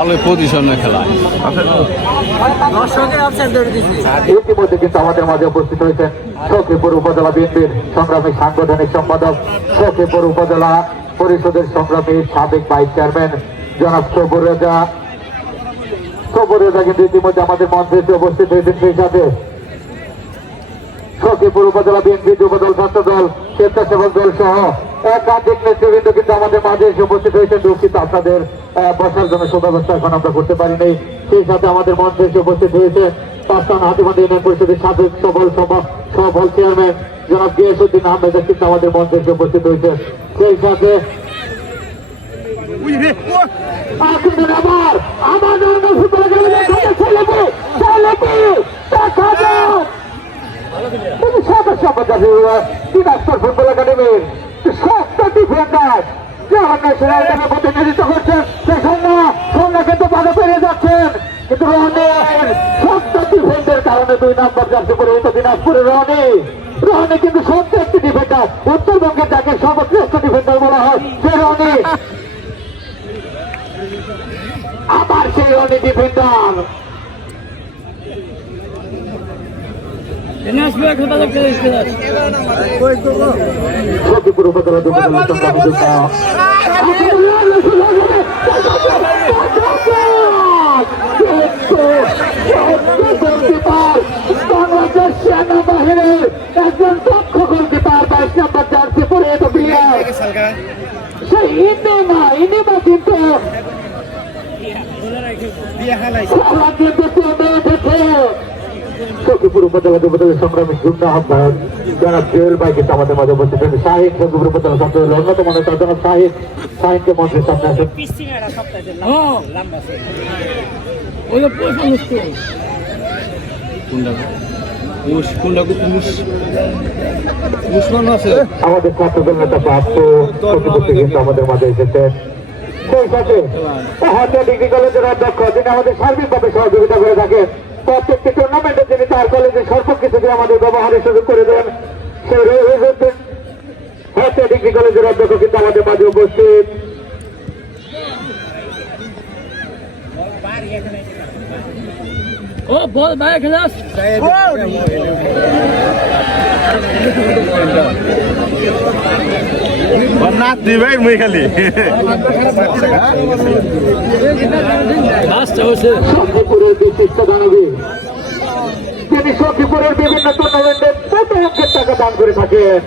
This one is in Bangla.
ভালো পজিশনে খেলা। ইতিমধ্যে কিন্তু আমাদের মাঝে উপস্থিত হয়েছেন সখীপুর উপজেলা বিএনপির সংগ্রামী সাংগঠনিক সম্পাদক, সখীপুর উপজেলা পরিষদের সংগ্রামী সাবেক ভাইস চেয়ারম্যান জনাব সবুর রেজা। সবুর রেজা কিন্তু ইতিমধ্যে আমাদের মঞ্চে এসে উপস্থিত হয়েছেন। সেই সাথে সখীপুর উপজেলা বিএনপি যুবদল, ছাত্রদল, স্বেচ্ছাসেবক দল সহ একাধিক নেতৃবৃন্দ কিন্তু আমাদের মাঝে এসে উপস্থিত হয়েছেন। দুঃখিত, আপনাদের বসার জন্য সুব্যবস্থা এখন আমরা করতে পারিনি। সেই সাথে আমাদের মঞ্চে এসে উপস্থিত হয়েছে পাঁচটান হাতিবান্ধা ইউনিয়ন পরিষদের সাবেক সফল চেয়ারম্যান জনাব গিয়াসউদ্দিন আহমেদ কিন্তু আমাদের মঞ্চে এসে উপস্থিত হয়েছে। সেই সাথে ফুটবল একাডেমির সপ্তাহ ডিফেন্ডার প্রতিনিধিত্ব করছেন সন্ধ্যা কিন্তু বাধা পেরিয়ে যাচ্ছেন, কিন্তু রনের সপ্তাহ ডিফেন্ডের কারণে 2 নম্বর জার্সি পরে দিনাজপুরের রনি কিন্তু সত্য একটি ডিফেন্ডার। উত্তরবঙ্গের যাকে সর্বশ্রেষ্ঠ ডিফেন্ডার বলা হয় সে রনি, আবার সেই রনি ডিফেন্ডার। সখীপুর উপজেলা বাংলাদেশ সেনাবাহিনীর একজন দক্ষ গোলকিপার 22 নম্বর জার্সি পরে সেই ইনিমা কিন্তু সখীপুর উপজেলা যুবদলের সংগ্রামী যুগ্ম আহ্বায়ক জনাব জুয়েল ভাই কিন্তু আমাদের মাঝে উপস্থিত হয়েছে। শাহিদ সখীপুর উপজেলা ছাত্রদলের অন্যতম নেতা জনাব শাহিদকে মন্ত্রীর সামনে আসেন। আমাদের ছাত্রদল নেতা প্রাপ্ত প্রতিপক্ষে কিন্তু আমাদের মাঝে এসেছেন। সেই সাথে হাতিয়া ডিগ্রি কলেজের অধ্যক্ষ, যিনি আমাদের সার্বিকভাবে সহযোগিতা করে থাকেন প্রত্যেকটি টুর্নামেন্টে, তিনি তার কলেজে সর্বকিছু দিয়ে আমাদের ব্যবহারের সুযোগ করে দেন, সেই রহিউদ্দিন হাতিয়া ডিগ্রি কলেজের অধ্যক্ষ কিন্তু আমাদের মাঝে উপস্থিত। সখীপুরের বিশিষ্ট দানবী, তিনি সখীপুরের বিভিন্ন টুর্নামেন্টে কত অঙ্কের টাকা দান করে থাকেন।